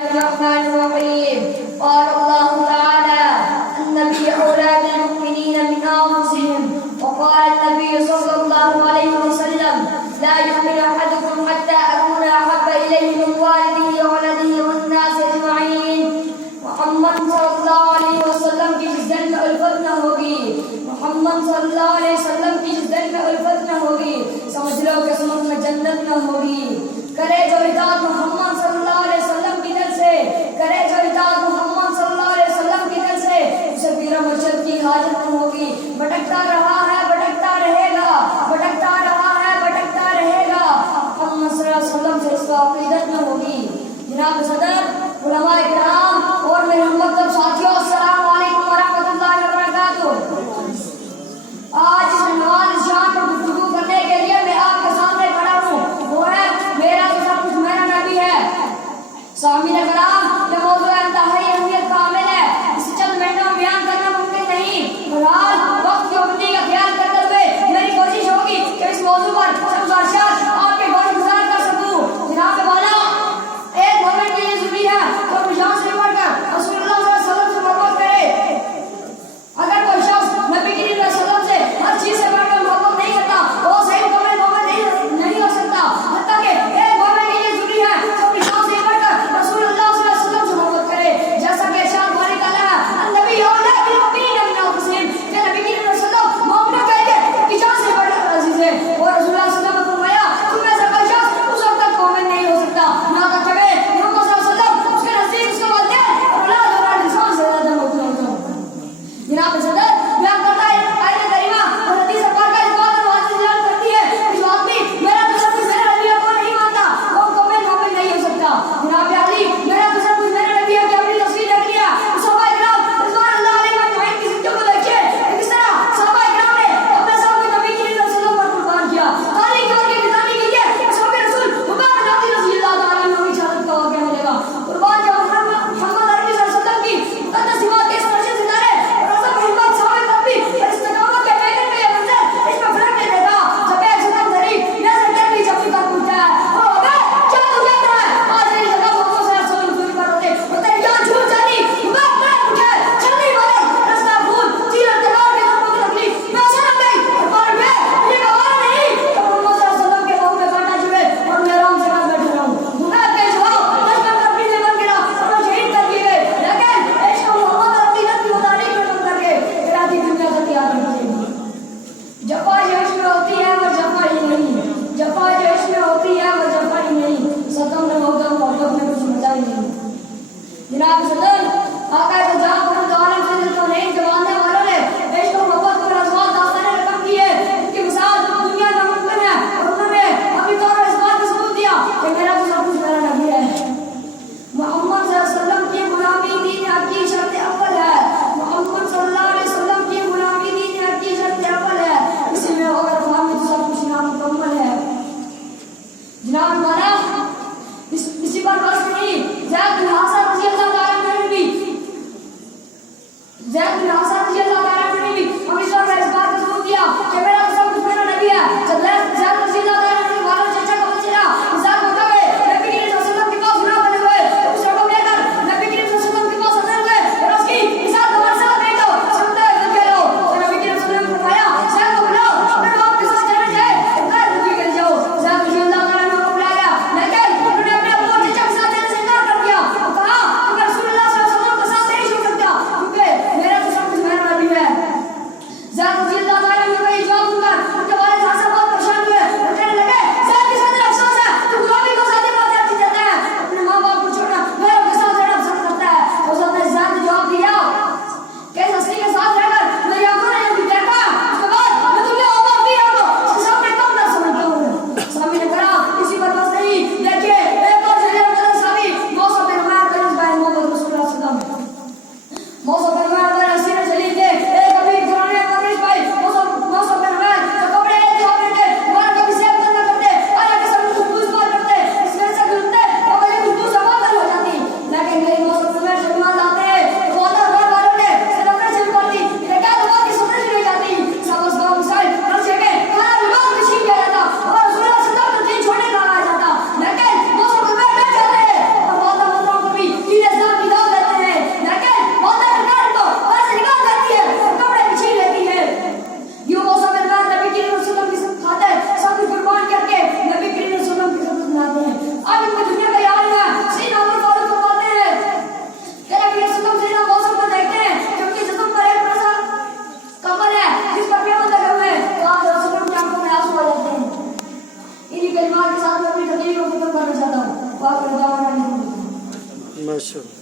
الرحمن الرحيم. قال الله تعالى: النبي أولى بالمؤمنين من أنفسهم. وقال النبي صلى الله عليه وسلم: لا يؤمن أحدكم حتى أكون أحب إليه من والده وولده والناس أجمعين. محمد صلی اللہ علیہ وسلم کی جس دل میں الفت نہ ہوگی، محمد صلی اللہ علیہ وسلم کی جس دل میں الفت نہ ہوگی، سمجھ لو کہ سمجھ میں جنت نہ ہوگی. کرے جو اطاعت محمد صلی اللہ علیہ وسلم کی دل سے، کرے جو اطاعت محمد صلی اللہ علیہ وسلم کی دل سے، اسے پیر مرشد کی حاجت نہ ہوگی. بھٹکتا رہا ہے، بھٹکتا رہے گا، بھٹکتا رہا ہے، بھٹکتا رہے گا. محمد صلی اللہ علیہ وسلم سے اس کو عقیدت نہ ہوگی. جناب صدر، علماء کرام اور میرے مقدم ساتھیوں، السلام علیکم ورحمۃ اللہ وبرکاتہ. آج اس عنوان شان پر گفتگو کرنے کے لیے میں آپ کے سامنے کھڑا ہوں، وہ ہے میرا تو سب کچھ میرا نبی ہے. سامعین کرام، یہ موضوع انتہائی اہمیت کا حامل ہے، اسے چند منٹوں میں بیان کرنا ممکن نہیں. بہرحال وقت کی پابندی کا خیال کرتے ہوئے میری کوشش ہوگی کہ اس موضوع پر چند گزارشات آپ کے گوش گزار کر سکوں. جناب والا، ایک مومن کے لیے ضروری ہے کہ اپنی جان سے بڑھ کر رسول اللہ صلی اللہ علیہ وسلم سے محبت کرے. اگر کوئی شخص نبی کریم صلی اللہ علیہ وسلم سے ہر چیز سے بڑھ کر محبت نہیں کرتا تو وہ صحیح مومن نہیں ہو سکتا. حتیٰ کہ ایک مومن کے لیے ضروری ہے کہ اپنی جان سے بڑھ کر رسول اللہ صلی اللہ علیہ وسلم سے محبت کرے. جیسا کہ ارشاد باری تعالیٰ ہے: النبی اولیٰ بالمؤمنین من انفسہم، کہ نبی کریم صلی اللہ علیہ وسلم مومنوں کے لیے اپنی جان سے بڑھ کر عزیز ہے. اور رسول اللہ صلی اللہ علیہ وسلم نے فرمایا: تم میں سے کوئی شخص اس وقت تک مومن نہیں ہو سکتا یہاں تک کہ محمد صلی اللہ علیہ وسلم اس کے نزدیک اس کے والدین اور اللہ تعالیٰ انسان سے زیادہ محبوب ہو. جناب صدر، بیان کرتا ہے آیت کریمہ اور حدیث پاک کا اس بات پر واضح دلالت کرتی ہے اس آدمی میرا تو سب کچھ میرا نبی کو نہیں مانتا وہ مومن نہیں ہو سکتا. جناب علی، میرا تو سب کچھ میرا نبی کی اپنی تصویر دیکھ لیا. صحابہ کرام رضوان اللہ علیہم اجمعین کی زندگیوں کو دیکھیے کس طرح صحابہ کرام نے اپنے سب کچھ نبی کی صلی اللہ علیہ وسلم پر قربان کیا. تاریخ کے ان کی بتانے کے لیے صحابہ رسول حباب بن عبد رضی اللہ تعالیٰ عنہ کی شہادت کا واقعہ ملے گا. قربان جب محمد عربی صلی اللہ علیہ وسلم کی مقدس سماعت کے اس مرشد ستارے اور اعظم محمد صحابہ نبی اور استقامت کے میدان میں یہ منظر اس میں فرق نہیں دیتا. جب ایک ستم دھری نظر کے بھی جب تک پوچھتا ہے: او ابے، کیا تو کہتا ہے آج میری جگہ محمد صلی اللہ علیہ وسلم دوری پر ہوتے اور تیری جان چھوٹ جاتی. حباب نے پوچھا: چلنی والے رستہ بھول تیر تلوار کے دونوں کی تکلیف میں سے نہ گئی اور بار میں یہ گوارا نہیں کہ محمد صلی اللہ علیہ وسلم کے منہ میں کانٹا چبھے اور میں آرام سے گھر بیٹھا رہوں. حباب کے جواب دشمن کا پیچھے بن گرا اور وہ شہید کر دیے گئے. لیکن عشق محمد اور اپنی نبی مطابق ختم کر کے ارادی دنیا کا تیار کر دیا. جفا جو عشق میں ہوتی ہے وہ جفا ہی نہیں، جفا جو عشق میں ہوتی ہے وہ جفا ہی نہیں. ستم میں محبت میں کچھ مزہ ہی نہیں. جناب صدر، آقا تو جہاں پر تو عالم سے دل کو نہیں جواننے والوں نے عشق و محبت کو رسوات داستانیں رقم کی ہے. ان کی مثال دنیا میں ممکن ہے اور انہوں نے اپنی طور پر اس بات کو ثبوت دیا کہ میرا تو سب کچھ میرا نبی ہے. محمد صلی اللہ علیہ وسلم کی غلامی دین حق کی شرط اول ہے. محمد صلی اللہ علیہ وسلم کی غلامی دین حق کی شرط اول ہے. اسی میں اگر غلامی تو سب کچھ نامکمل ہے. جناب مولانا، اسی پر بس نہیں، زید بن حارثہ رضی اللہ تعالیٰ عنہ نے بھی والعشر